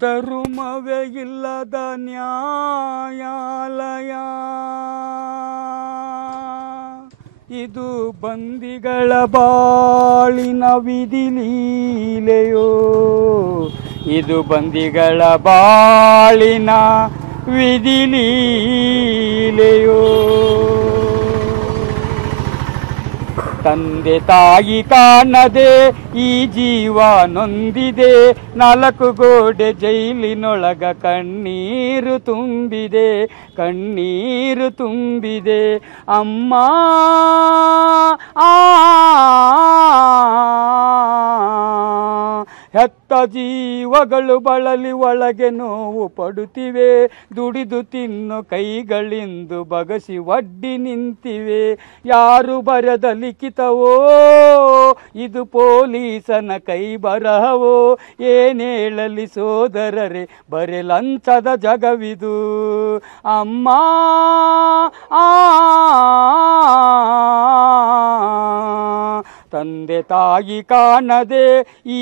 ಧರ್ಮವೇ ಇಲ್ಲದ ನ್ಯಾಯಾಲಯ ಇದು ಬಂದಿಗಳ ಬಾಳಿನ ವಿಧಿಲೀಲೆಯೋ ಇದು ಬಂದಿಗಳ ಬಾಳಿನ ವಿಧಿಲೀಲೆಯೋ ತಂದೆ ತಾಯಿ ಕಾಣದೆ ಈ ಜೀವ ನೊಂದಿದೆ ನಾಲ್ಕು ಗೋಡೆ ಜೈಲಿನೊಳಗ ಕಣ್ಣೀರು ತುಂಬಿದೆ ಅಮ್ಮ ಹೆತ್ತ ಜೀವಗಳು ಬಳಲಿ ಒಳಗೆ ನೋವು ಪಡುತ್ತಿವೆ ದುಡಿದು ತಿನ್ನು ಕೈಗಳಿಂದು ಬಗಸಿ ಒಡ್ಡಿ ನಿಂತಿವೆ ಯಾರು ಬರೆದ ಲಿಖಿತವೋ ಇದು ಪೊಲೀಸನ ಕೈ ಬರಹವೋ ಏನೇಳಲಿ ಸೋದರರೇ ಬರೆ ಲಂಚದ ಜಗವಿದು ಅಮ್ಮ ತಂದೆ ತಾಯಿ ಕಾಣದೆ ಈ